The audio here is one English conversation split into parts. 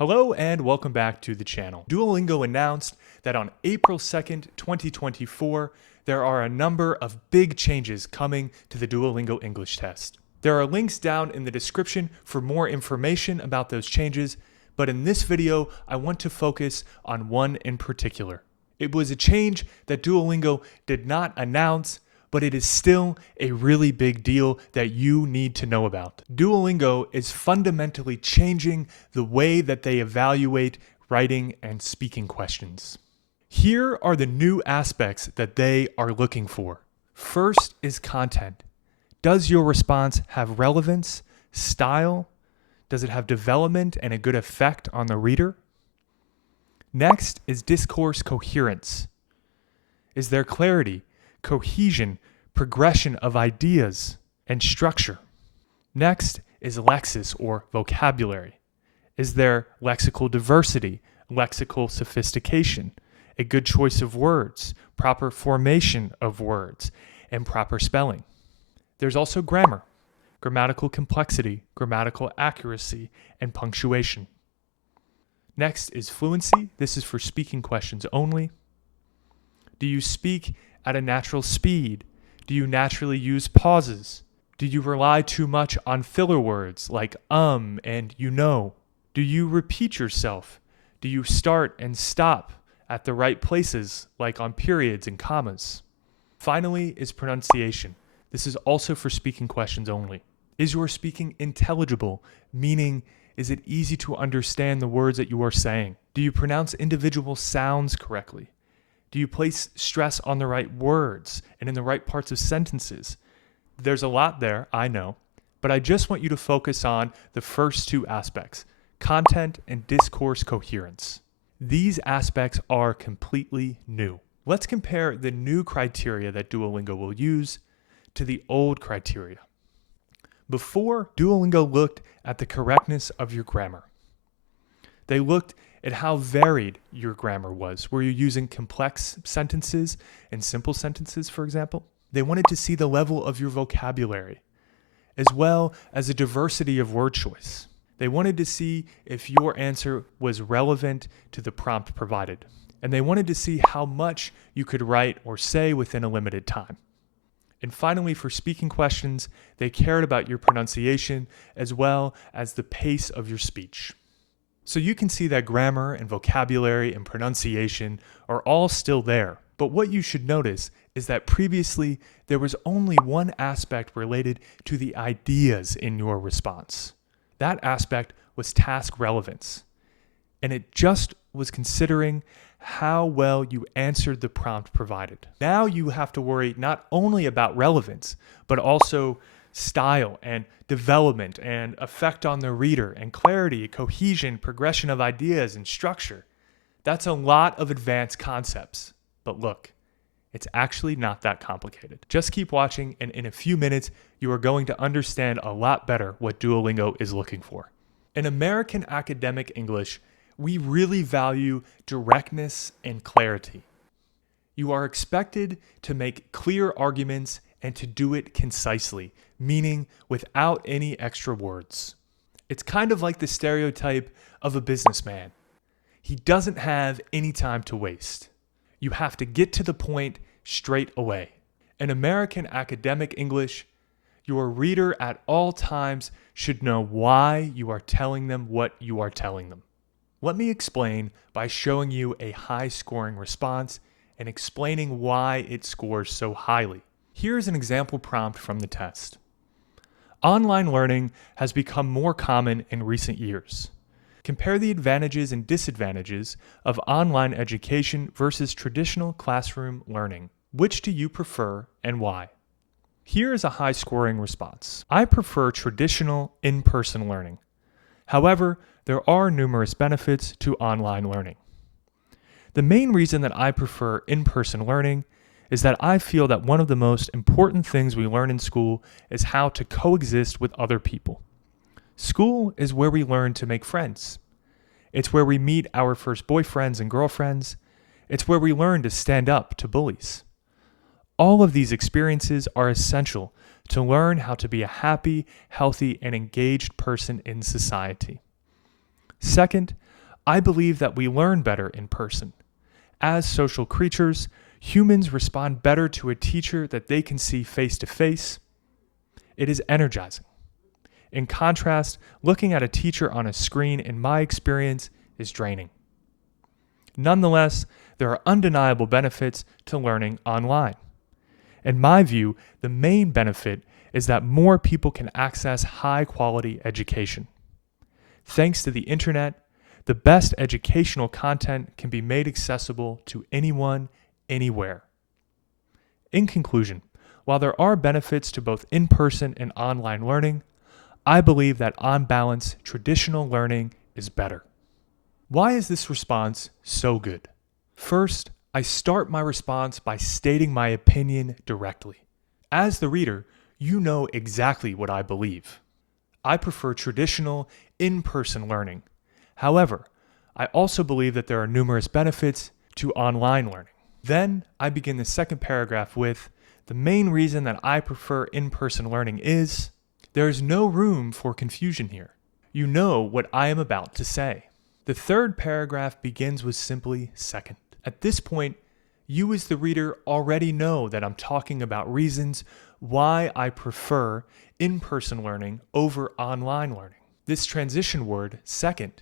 Hello and welcome back to the channel. Duolingo announced that on April 2nd, 2024, there are a number of big changes coming to the Duolingo English Test. There are links down in the description for more information about those changes, but in this video, I want to focus on one in particular. It was a change that Duolingo did not announce, but it is still a really big deal that you need to know about. Duolingo is fundamentally changing the way that they evaluate writing and speaking questions. Here are the new aspects that they are looking for. First is content. Does your response have relevance, style? Does it have development and a good effect on the reader? Next is discourse coherence. Is there clarity, cohesion, progression of ideas, and structure? Next is lexis or vocabulary. Is there lexical diversity, lexical sophistication, a good choice of words, proper formation of words, and proper spelling? There's also grammar, grammatical complexity, grammatical accuracy, and punctuation. Next is fluency. This is for speaking questions only. Do you speak at a natural speed? Do you naturally use pauses? Do you rely too much on filler words like and you know? Do you repeat yourself? Do you start and stop at the right places like on periods and commas? Finally is pronunciation. This is also for speaking questions only. Is your speaking intelligible? Meaning, is it easy to understand the words that you are saying? Do you pronounce individual sounds correctly? Do you place stress on the right words and in the right parts of sentences? There's a lot there, I know, but I just want you to focus on the first two aspects, content and discourse coherence. These aspects are completely new. Let's compare the new criteria that Duolingo will use to the old criteria. Before, Duolingo looked at the correctness of your grammar. They looked at how varied your grammar was. Were you using complex sentences and simple sentences, for example? They wanted to see the level of your vocabulary, as well as a diversity of word choice. They wanted to see if your answer was relevant to the prompt provided. And they wanted to see how much you could write or say within a limited time. And finally, for speaking questions, they cared about your pronunciation as well as the pace of your speech. So you can see that grammar and vocabulary and pronunciation are all still there. But what you should notice is that previously there was only one aspect related to the ideas in your response. That aspect was task relevance. And it just was considering how well you answered the prompt provided. Now you have to worry not only about relevance, but also style and development and effect on the reader and clarity, cohesion, progression of ideas, and structure. That's a lot of advanced concepts. But look, it's actually not that complicated. Just keep watching, and in a few minutes, you are going to understand a lot better what Duolingo is looking for. In American academic English, we really value directness and clarity. You are expected to make clear arguments and to do it concisely, meaning without any extra words. It's kind of like the stereotype of a businessman. He doesn't have any time to waste. You have to get to the point straight away. In American academic English, your reader at all times should know why you are telling them what you are telling them. Let me explain by showing you a high-scoring response and explaining why it scores so highly. Here's an example prompt from the test. Online learning has become more common in recent years. Compare the advantages and disadvantages of online education versus traditional classroom learning. Which do you prefer and why? Here is a high-scoring response. I prefer traditional in-person learning. However, there are numerous benefits to online learning. The main reason that I prefer in-person learning is that I feel that one of the most important things we learn in school is how to coexist with other people. School is where we learn to make friends. It's where we meet our first boyfriends and girlfriends. It's where we learn to stand up to bullies. All of these experiences are essential to learn how to be a happy, healthy, and engaged person in society. Second, I believe that we learn better in person. As social creatures, humans respond better to a teacher that they can see face to face. It is energizing. In contrast, looking at a teacher on a screen, in my experience, is draining. Nonetheless, there are undeniable benefits to learning online. In my view, the main benefit is that more people can access high-quality education. Thanks to the internet, the best educational content can be made accessible to anyone, anywhere. In conclusion, while there are benefits to both in-person and online learning, I believe that on balance, traditional learning is better. Why is this response so good? First, I start my response by stating my opinion directly. As the reader, you know exactly what I believe. I prefer traditional, in-person learning. However, I also believe that there are numerous benefits to online learning. Then, I begin the second paragraph with, the main reason that I prefer in-person learning is, there is no room for confusion here. You know what I am about to say. The third paragraph begins with simply second. At this point, you as the reader already know that I'm talking about reasons why I prefer in-person learning over online learning. This transition word, second,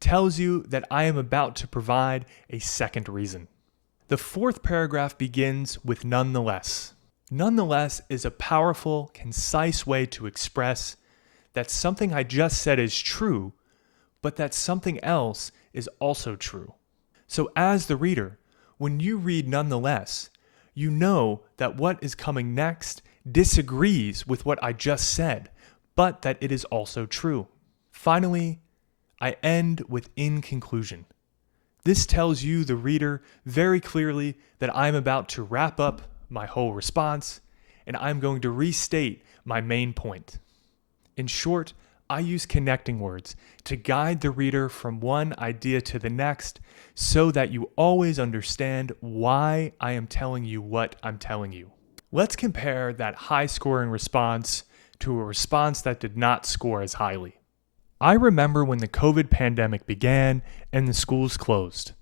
tells you that I am about to provide a second reason. The fourth paragraph begins with nonetheless. Nonetheless is a powerful, concise way to express that something I just said is true, but that something else is also true. So as the reader, when you read nonetheless, you know that what is coming next disagrees with what I just said, but that it is also true. Finally, I end with in conclusion. This tells you, the reader, very clearly that I'm about to wrap up my whole response, and I'm going to restate my main point. In short, I use connecting words to guide the reader from one idea to the next so that you always understand why I am telling you what I'm telling you. Let's compare that high-scoring response to a response that did not score as highly. I remember when the COVID pandemic began and the schools closed.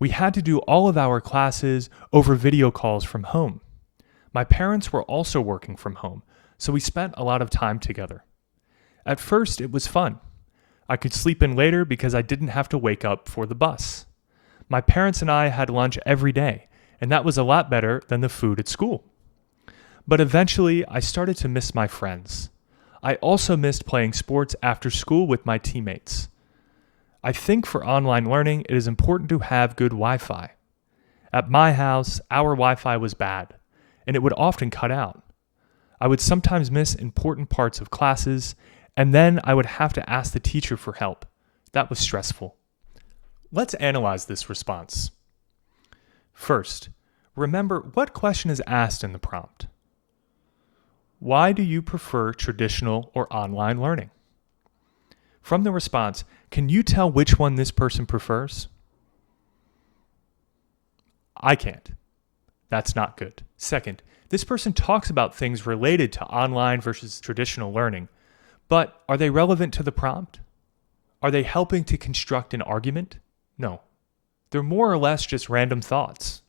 We had to do all of our classes over video calls from home. My parents were also working from home, so we spent a lot of time together. At first, it was fun. I could sleep in later because I didn't have to wake up for the bus. My parents and I had lunch every day, and that was a lot better than the food at school. But eventually, I started to miss my friends. I also missed playing sports after school with my teammates. I think for online learning, it is important to have good Wi-Fi. At my house, our Wi-Fi was bad, and it would often cut out. I would sometimes miss important parts of classes, and then I would have to ask the teacher for help. That was stressful. Let's analyze this response. First, remember what question is asked in the prompt. Why do you prefer traditional or online learning? From the response, can you tell which one this person prefers? I can't. That's not good. Second, this person talks about things related to online versus traditional learning, but are they relevant to the prompt? Are they helping to construct an argument? No. They're more or less just random thoughts.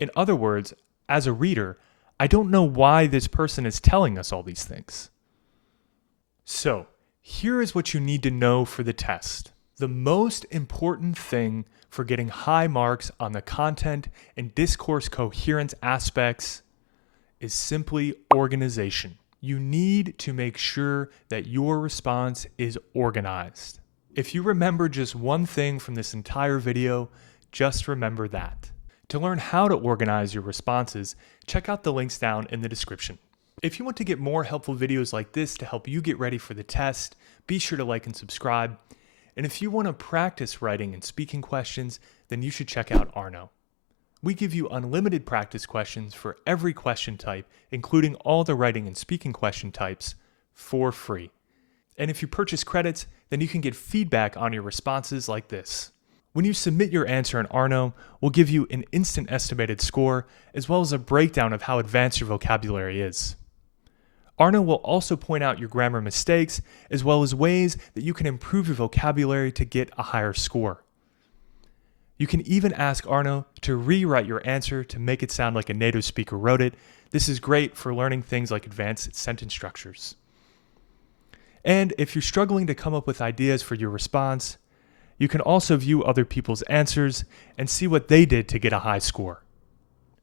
In other words, as a reader, I don't know why this person is telling us all these things. So, here is what you need to know for the test. The most important thing for getting high marks on the content and discourse coherence aspects is simply organization. You need to make sure that your response is organized. If you remember just one thing from this entire video, just remember that. To learn how to organize your responses, check out the links down in the description. If you want to get more helpful videos like this to help you get ready for the test, be sure to like and subscribe. And if you want to practice writing and speaking questions, then you should check out Arno. We give you unlimited practice questions for every question type, including all the writing and speaking question types, for free. And if you purchase credits, then you can get feedback on your responses like this. When you submit your answer in Arno, we'll give you an instant estimated score, as well as a breakdown of how advanced your vocabulary is. Arno will also point out your grammar mistakes, as well as ways that you can improve your vocabulary to get a higher score. You can even ask Arno to rewrite your answer to make it sound like a native speaker wrote it. This is great for learning things like advanced sentence structures. And if you're struggling to come up with ideas for your response, you can also view other people's answers and see what they did to get a high score.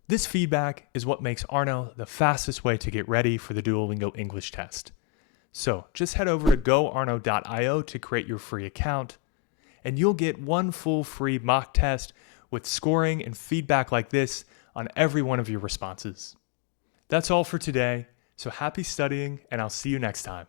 This feedback is what makes Arno the fastest way to get ready for the Duolingo English test. So just head over to goarno.io to create your free account, and you'll get one full free mock test with scoring and feedback like this on every one of your responses. That's all for today, so happy studying, and I'll see you next time.